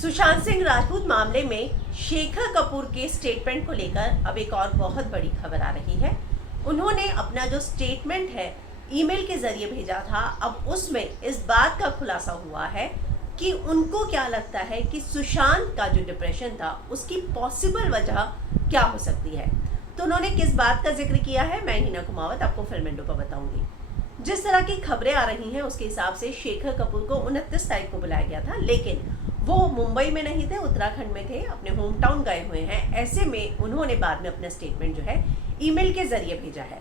सुशांत सिंह राजपूत मामले में शेखर कपूर के स्टेटमेंट को लेकर अब एक और बहुत बड़ी खबर आ रही है। उन्होंने अपना जो स्टेटमेंट है ईमेल के जरिए भेजा था। अब उसमें इस बात का खुलासा हुआ है कि उनको क्या लगता है कि सुशांत का जो डिप्रेशन था उसकी पॉसिबल वजह क्या हो सकती है। तो उन्होंने किस बात का जिक्र किया है, मैं हिना कुमावत आपको फिल्म इंडो पर बताऊंगी। जिस तरह की खबरें आ रही हैं उसके हिसाब से शेखर कपूर को 29 तारीख को बुलाया गया था, लेकिन वो मुंबई में नहीं थे, उत्तराखंड में थे, अपने होम टाउन गए हुए हैं। ऐसे में उन्होंने बाद में अपना स्टेटमेंट जो है ईमेल के जरिए भेजा है।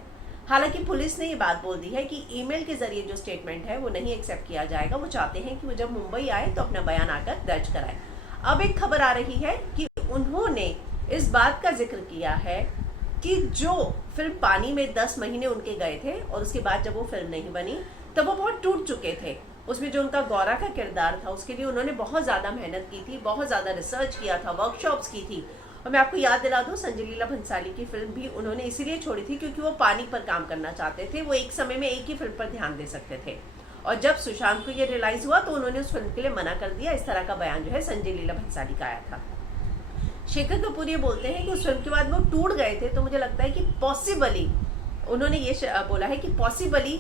हालांकि पुलिस ने ये बात बोल दी है कि ईमेल के जरिए जो स्टेटमेंट है वो नहीं एक्सेप्ट किया जाएगा। वो चाहते हैं कि वो जब मुंबई आए तो अपना बयान आकर दर्ज कराए। अब एक खबर आ रही है कि उन्होंने इस बात का जिक्र किया है कि जो फिल्म पानी में 10 महीने उनके गए थे और उसके बाद जब वो फिल्म नहीं बनी तब वो बहुत टूट चुके थे। उसमें जो उनका गौरा का किरदार था उसके लिए उन्होंने बहुत ज़्यादा मेहनत की थी, बहुत ज़्यादा रिसर्च किया था, वर्कशॉप्स की थी। और मैं आपको याद दिला दूं, संजय लीला भंसाली की फिल्म भी उन्होंने इसीलिए छोड़ी थी क्योंकि वो पानी पर काम करना चाहते थे। वो एक समय में एक ही फिल्म पर ध्यान दे सकते थे और जब सुशांत को ये रियलाइज हुआ तो उन्होंने उस फिल्म के लिए मना कर दिया। इस तरह का बयान जो है संजय लीला भंसाली का आया था। शेखर कपूर ये बोलते हैं कि उस फिल्म के बाद वो टूट गए थे, तो मुझे लगता है कि पॉसिबली उन्होंने ये बोला है कि पॉसिबली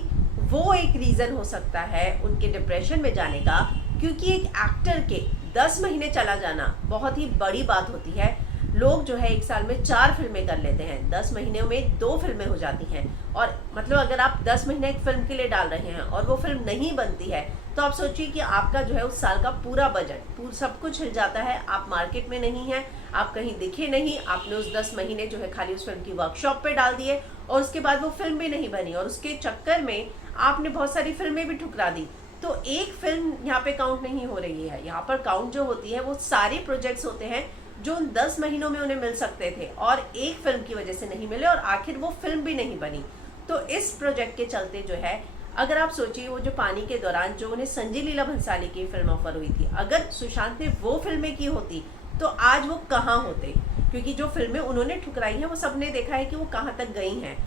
वो एक रीज़न हो सकता है उनके डिप्रेशन में जाने का, क्योंकि एक एक्टर के 10 महीने चला जाना बहुत ही बड़ी बात होती है। लोग जो है एक साल में 4 फिल्में कर लेते हैं, 10 महीने में 2 फिल्में हो जाती हैं। और मतलब अगर आप 10 महीने एक फिल्म के लिए डाल रहे हैं और वो फिल्म नहीं बनती है तो आप सोचिए कि आपका जो है उस साल का पूरा बजट, सब कुछ हिल जाता है। आप मार्केट में नहीं हैं, आप कहीं दिखे नहीं, आपने उस 10 महीने जो है खाली उस फिल्म की वर्कशॉप पे डाल दिए और उसके बाद वो फिल्म भी नहीं बनी और उसके चक्कर में आपने बहुत सारी फिल्में भी ठुकरा दी। तो एक फिल्म यहाँ पे काउंट नहीं हो रही है। यहाँ पर काउंट जो होती है वो सारे प्रोजेक्ट्स होते हैं जो उन 10 महीनों में उन्हें मिल सकते थे और एक फिल्म की वजह से नहीं मिले और आखिर वो फिल्म भी नहीं बनी। तो इस प्रोजेक्ट के चलते जो है, अगर आप सोचिए वो जो पानी के दौरान जो उन्हें संजय लीला भंसाली की फिल्म ऑफर हुई थी, अगर सुशांत ने वो फिल्में की होती तो आज वो कहाँ होते, क्योंकि जो फिल्में उन्होंने ठुकराई हैं वो सबने देखा है कि वो कहाँ तक गई हैं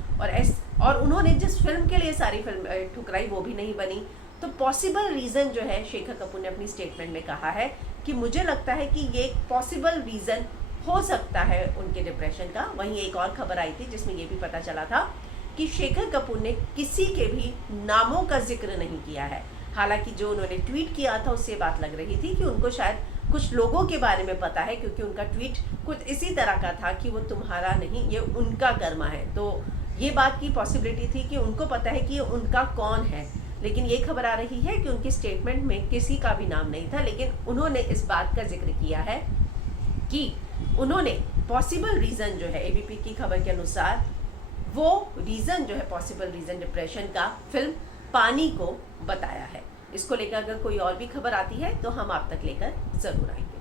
और उन्होंने जिस फिल्म के लिए सारी फिल्म ठुकराई वो भी नहीं बनी। तो पॉसिबल रीज़न जो है शेखर कपूर ने अपनी स्टेटमेंट में कहा है कि मुझे लगता है कि ये एक पॉसिबल रीज़न हो सकता है उनके डिप्रेशन का। वहीं एक और खबर आई थी जिसमें ये भी पता चला था कि शेखर कपूर ने किसी के भी नामों का जिक्र नहीं किया है। हालांकि जो उन्होंने ट्वीट किया था उससे बात लग रही थी कि उनको शायद कुछ लोगों के बारे में पता है, क्योंकि उनका ट्वीट कुछ इसी तरह का था कि वो तुम्हारा नहीं, ये उनका कर्मा है। तो ये बात की पॉसिबिलिटी थी कि उनको पता है कि ये उनका कौन है। लेकिन ये खबर आ रही है कि उनके स्टेटमेंट में किसी का भी नाम नहीं था, लेकिन उन्होंने इस बात का जिक्र किया है कि उन्होंने पॉसिबल रीज़न जो है, एबीपी की खबर के अनुसार वो रीज़न जो है, पॉसिबल रीज़न डिप्रेशन का फिल्म पानी को बताया है। इसको लेकर अगर कोई और भी खबर आती है तो हम आप तक लेकर ज़रूर आएंगे।